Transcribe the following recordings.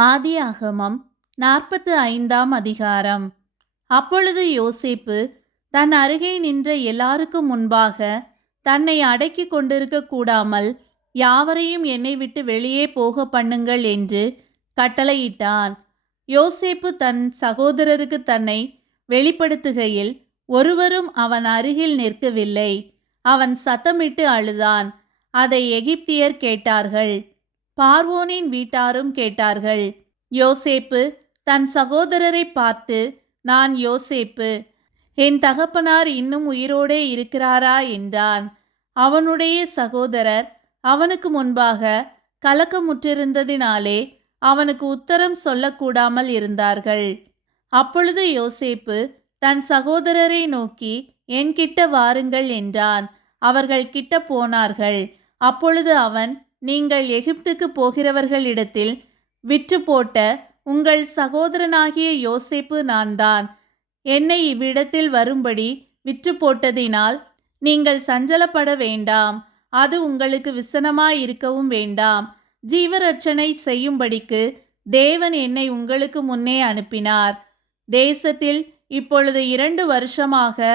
ஆதியாகமம் 45ஆம் அதிகாரம். அப்பொழுது யோசேப்பு தன் அருகே நின்ற எல்லாருக்கும் முன்பாக தன்னை அடக்கிக் கொண்டிருக்க கூடாமல், யாவரையும் என்னை விட்டு வெளியே போக பண்ணுங்கள் என்று கட்டளையிட்டான். யோசேப்பு தன் சகோதரருக்கு தன்னை வெளிப்படுத்துகையில் ஒருவரும் அவன் அருகில் நிற்கவில்லை. அவன் சத்தமிட்டு அழுதான். அதை எகிப்தியர் கேட்டார்கள். பார்வோனின் வீட்டாரும் கேட்டார்கள். யோசேப்பு தன் சகோதரரை பார்த்து, நான் யோசேப்பு, என் தகப்பனார் இன்னும் உயிரோடே இருக்கிறாரா என்றான். அவனுடைய சகோதரர் அவனுக்கு முன்பாக கலக்கமுற்றிருந்ததினாலே அவனுக்கு உத்தரம் சொல்லக்கூடாமல் இருந்தார்கள். அப்பொழுது யோசேப்பு தன் சகோதரரை நோக்கி, என்கிட்ட வாருங்கள் என்றான். அவர்கள் கிட்ட போனார்கள். அப்பொழுது அவன், நீங்கள் எகிப்துக்கு போகிறவர்களிடத்தில் விற்று போட்ட உங்கள் சகோதரனாகிய யோசேப்பு நான்தான். என்னை இவ்விடத்தில் வரும்படி விற்று போட்டதினால் நீங்கள் சஞ்சலப்பட வேண்டாம். அது உங்களுக்கு விசனமாயிருக்கவும் வேண்டாம். ஜீவரட்சணை செய்யும்படிக்கு தேவன் என்னை உங்களுக்கு முன்னே அனுப்பினார். தேசத்தில் இப்பொழுது 2 வருஷமாக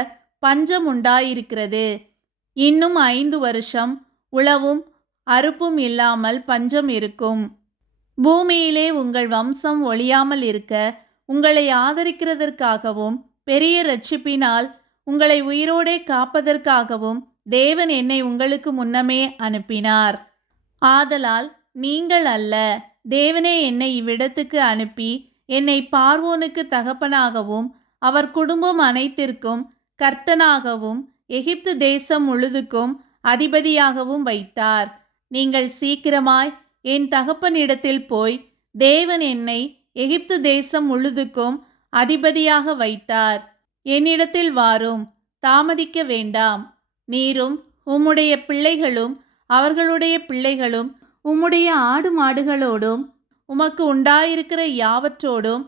பஞ்சம் உண்டாயிருக்கிறது. இன்னும் 5 வருஷம் உழவும் அறுப்பும் இல்லாமல் பஞ்சம் இருக்கும். பூமியிலே உங்கள் வம்சம் ஒழியாமல் இருக்க உங்களை ஆதரிக்கிறதற்காகவும் பெரிய இரட்சிப்பினால் உங்களை உயிரோடே காப்பதற்காகவும் தேவன் என்னை உங்களுக்கு முன்னமே அனுப்பினார். ஆதலால் நீங்கள் அல்ல, தேவனே என்னை இவ்விடத்துக்கு அனுப்பி என்னை பார்வோனுக்கு தகப்பனாகவும் அவர் குடும்பம் அனைத்திற்கும் கர்த்தனாகவும் எகிப்து தேசம் முழுதுக்கும் அதிபதியாகவும் வைத்தார். நீங்கள் சீக்கிரமாய் என் தகப்பனிடத்தில் போய், தேவன் என்னை எகிப்து தேசம் முழுதுக்கும் அதிபதியாக வைத்தார், என்னிடத்தில் வாரும், தாமதிக்க வேண்டாம். நீரும் உம்முடைய பிள்ளைகளும் அவர்களுடைய பிள்ளைகளும் உம்முடைய ஆடு மாடுகளோடும் உமக்கு உண்டாயிருக்கிற யாவற்றோடும்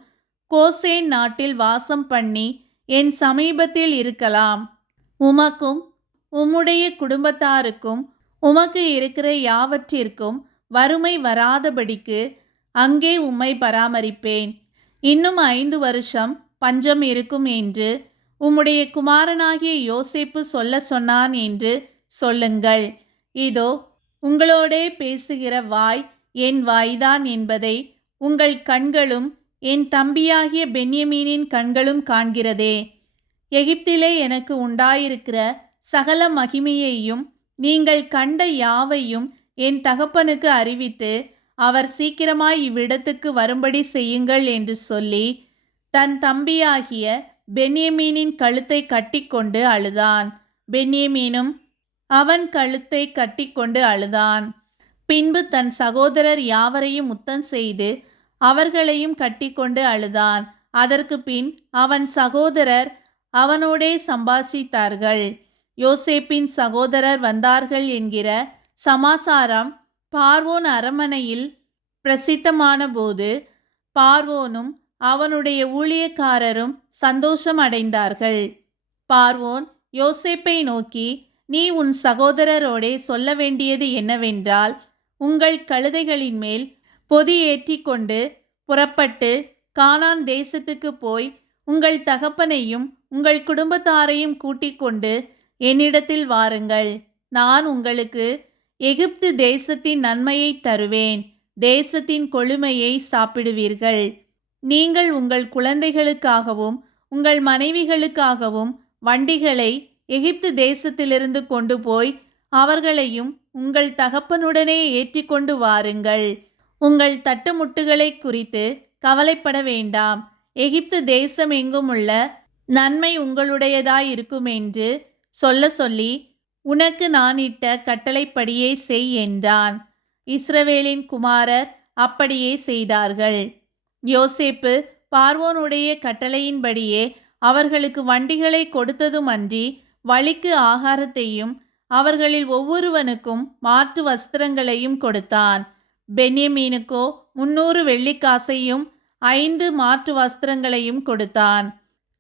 கோசேன் நாட்டில் வாசம் பண்ணி என் சமீபத்தில் இருக்கலாம். உமக்கும் உம்முடைய குடும்பத்தாருக்கும் உமக்கு இருக்கிற யாவற்றிற்கும் வறுமை வராதபடிக்கு அங்கே உம்மை பராமரிப்பேன். இன்னும் 5 வருஷம் பஞ்சம் இருக்கும் என்று உம்முடைய குமாரனாகிய யோசேப்பு சொன்னான் என்று சொல்லுங்கள். இதோ உங்களோடே பேசுகிற வாய் என் வாய்தான் என்பதை உங்கள் கண்களும் என் தம்பியாகிய பென்யமீனின் கண்களும் காண்கிறதே. எகிப்திலே எனக்கு உண்டாயிருக்கிற சகல மகிமையையும் நீங்கள் கண்ட யாவையும் என் தகப்பனுக்கு அறிவித்து அவர் சீக்கிரமாய் இவ்விடத்துக்கு வரும்படி செய்யுங்கள் என்று சொல்லி தன் தம்பியாகிய பென்யமீனின் கழுத்தை கட்டிக்கொண்டு அழுதான். பென்யமீனும் அவன் கழுத்தை கட்டிக்கொண்டு அழுதான். பின்பு தன் சகோதரர் யாவரையும் முத்தம் செய்து அவர்களையும் கட்டிக்கொண்டு அழுதான். அதற்கு பின் அவன் சகோதரர் அவனோடே சம்பாஷித்தார்கள். யோசேப்பின் சகோதரர் வந்தார்கள் என்கிற சமாசாரம் பார்வோன் அரமனையில் பிரசித்தமான போது பார்வோனும் அவனுடைய ஊழியக்காரரும் சந்தோஷம் அடைந்தார்கள். பார்வோன் யோசேப்பை நோக்கி, நீ உன் சகோதரரோடே சொல்ல வேண்டியது என்னவென்றால், உங்கள் கழுதைகளின் மேல் பொதி ஏற்றி கொண்டு புறப்பட்டு கானான் தேசத்துக்கு போய் உங்கள் தகப்பனையும் உங்கள் குடும்பத்தாரையும் கூட்டிக் கொண்டு என்னிடத்தில் வாருங்கள். நான் உங்களுக்கு எகிப்து தேசத்தின் நன்மையை தருவேன். தேசத்தின் கொழுமையை சாப்பிடுவீர்கள். நீங்கள் உங்கள் குழந்தைகளுக்காகவும் உங்கள் மனைவிகளுக்காகவும் வண்டிகளை எகிப்து தேசத்திலிருந்து கொண்டு போய் அவர்களையும் உங்கள் தகப்பனுடனே ஏற்றி கொண்டு வாருங்கள். உங்கள் தட்டுமுட்டுகளை குறித்து கவலைப்பட வேண்டாம். எகிப்து தேசம் எங்கும் உள்ள நன்மை உங்களுடையதாயிருக்கும் என்று சொல்லி உனக்கு நான் இட்ட கட்டளைப்படியே செய் என்றான். இஸ்ரவேலின் குமாரர் அப்படியே செய்தார்கள். யோசேப்பு பார்வோனுடைய கட்டளையின்படியே அவர்களுக்கு வண்டிகளை கொடுத்ததுமன்றி வழிக்கு ஆகாரத்தையும் அவர்களில் ஒவ்வொருவனுக்கும் மாற்று வஸ்திரங்களையும் கொடுத்தான். பென்யமீனுக்கோ 300 வெள்ளிக்காசையும் 5 மாற்று வஸ்திரங்களையும் கொடுத்தான்.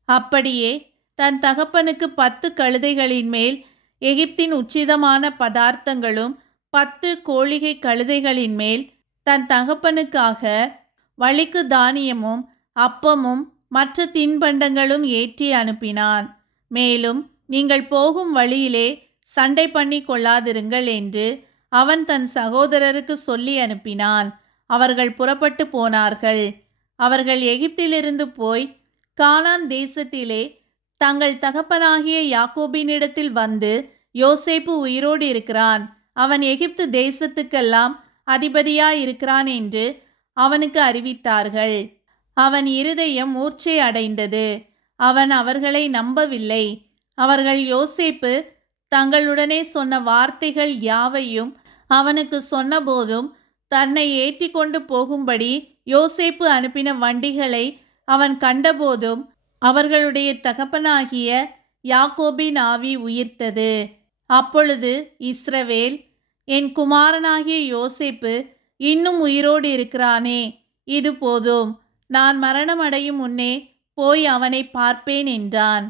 அப்படியே தன் தகப்பனுக்கு 10 கழுதைகளின் மேல் எகிப்தின் உச்சிதமான பதார்த்தங்களும் 10 கோழிகை கழுதைகளின் மேல் தன் தகப்பனுக்காக வழிக்கு தானியமும் அப்பமும் மற்ற தின்பண்டங்களும் ஏற்றி அனுப்பினான். மேலும், நீங்கள் போகும் வழியிலே சண்டை பண்ணி கொள்ளாதிருங்கள் என்று அவன் தன் சகோதரருக்கு சொல்லி அனுப்பினான். அவர்கள் புறப்பட்டு போனார்கள். அவர்கள் எகிப்திலிருந்து போய் கானான் தேசத்திலே தங்கள் தகப்பனாகிய யாக்கோபினிடத்தில் வந்து, யோசேப்பு உயிரோடு இருக்கிறான், அவன் எகிப்து தேசத்துக்கெல்லாம் அதிபதியாயிருக்கிறான் என்று அவனுக்கு அறிவித்தார்கள். அவன் இருதயம் மூர்ச்சை அடைந்தது. அவன் அவர்களை நம்பவில்லை. அவர்கள் யோசேப்பு தங்களுடனே சொன்ன வார்த்தைகள் யாவையும் அவனுக்கு சொன்னபோதும், தன்னை ஏற்றி கொண்டு போகும்படி யோசேப்பு அனுப்பின வண்டிகளை அவன் கண்டபோதும், அவர்களுடைய தகப்பனாகிய யாக்கோபின் ஆவி உயிர்த்தது. அப்பொழுது இஸ்ரவேல், என் குமாரனாகிய யோசேப்பு இன்னும் உயிரோடு இருக்கிறானே, இது போதும், நான் மரணமடையும் முன்னே போய் அவனை பார்ப்பேன் என்றான்.